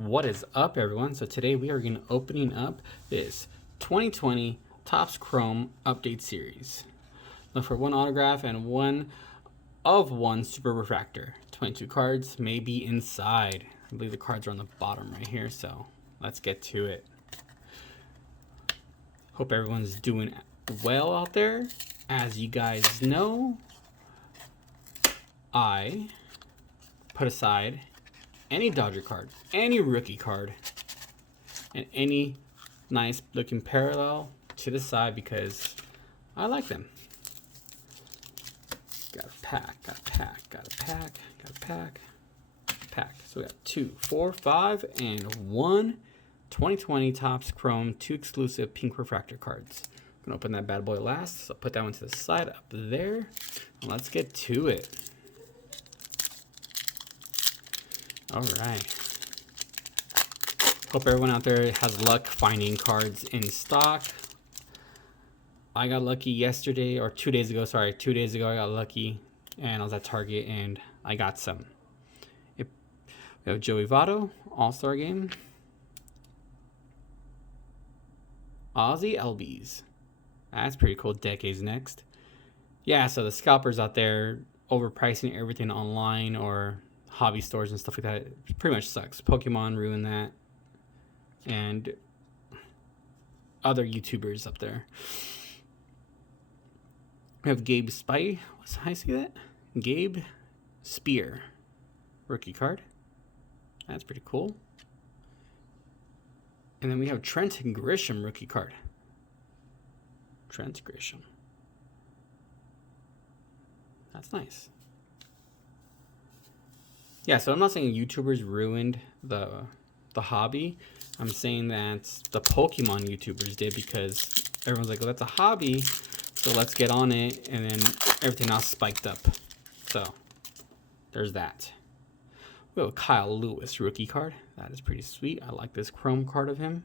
What is up, everyone? So today we are going to opening up this 2020 Topps Chrome Update Series. Look for one autograph and one super refractor. 22 cards may be inside. I believe the cards are on the bottom right here, so let's get to it. Hope everyone's doing well out there. As you guys know, I put aside any Dodger card, any rookie card, and any nice looking parallel to the side because I like them. Got a pack, got a pack, got a pack, got a pack, pack. So we got 2, 4, 5, and 1 2020 Topps Chrome 2 exclusive pink refractor cards. I'm gonna open that bad boy last, so put that one to the side up there. And let's get to it. All right. Hope everyone out there has luck finding cards in stock. I got lucky yesterday, or 2 days ago. Sorry, 2 days ago I got lucky, and I was at Target and I got some. We have Joey Votto, All-Star Game. Ozzy Albies. That's pretty cool. Decades next. Yeah, so the scalpers out there overpricing everything online or hobby stores and stuff like that, it pretty much sucks. Pokemon ruined that, and other YouTubers up there. We have Gabe Spy. How do I say that? Gabe Spear, rookie card. That's pretty cool. And then we have Trent Grisham, rookie card. Trent Grisham. That's nice. Yeah, so I'm not saying YouTubers ruined the hobby. I'm saying that the Pokemon YouTubers did, because everyone's like, well, that's a hobby, so let's get on it, and then everything else spiked up. So there's that. We have a Kyle Lewis rookie card. That is pretty sweet. I like this chrome card of him.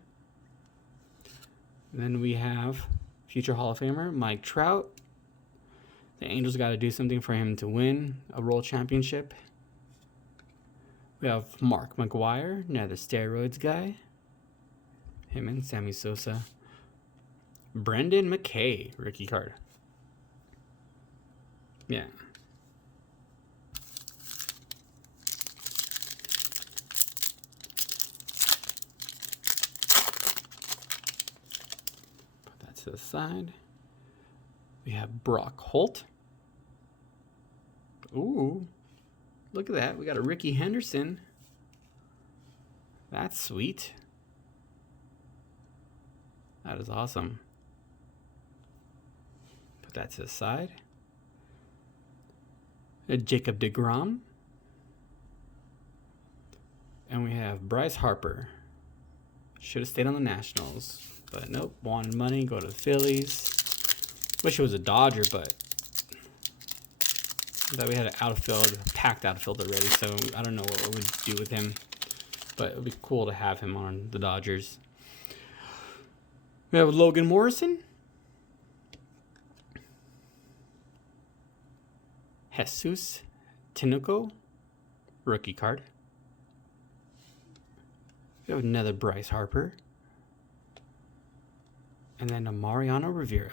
And then we have future Hall of Famer Mike Trout. The Angels got to do something for him to win a World Championship. We have Mark McGwire, another steroids guy. Him and Sammy Sosa. Brendan McKay, rookie card. Yeah. Put that to the side. We have Brock Holt. Ooh. Look at that. We got a Ricky Henderson. That's sweet. That is awesome. Put that to the side. A Jacob deGrom. And we have Bryce Harper. Should have stayed on the Nationals. But nope. Wanted money. Go to the Phillies. Wish it was a Dodger, but that we had an packed outfield already, so I don't know what we would do with him, but it would be cool to have him on the Dodgers. We have Logan Morrison, Jesus Tenuco, rookie card. We have another Bryce Harper, and then a Mariano Rivera.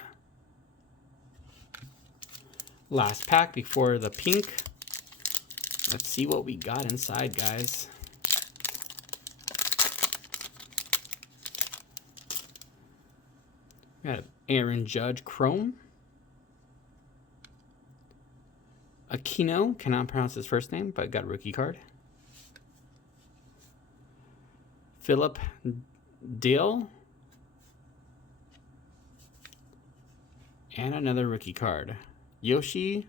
Last pack before the pink. Let's see what we got inside, guys. We got Aaron Judge Chrome. Aquino, cannot pronounce his first name, but got a rookie card. Philip Dale. And another rookie card. Yoshi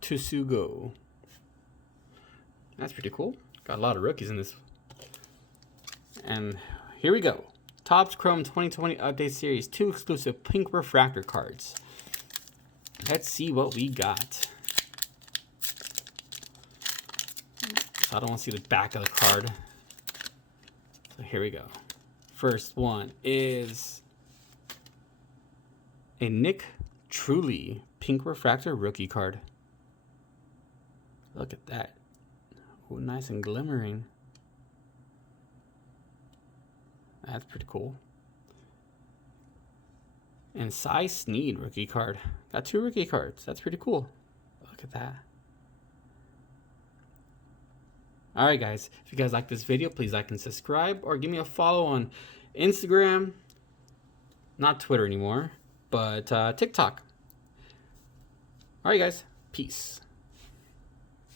Tsugo. That's pretty cool. Got a lot of rookies in this. And here we go. Topps Chrome 2020 Update Series 2 exclusive pink refractor cards. Let's see what we got. So I don't want to see the back of the card. So here we go. First one is a Nick Truly pink refractor rookie card. Look at that. Ooh, nice and glimmering. That's pretty cool. And Cy Sneed rookie card. Got 2 rookie cards. That's pretty cool. Look at that. Alright guys, if you guys like this video, please like and subscribe, or give me a follow on Instagram, not Twitter anymore, but TikTok. Alright guys, peace.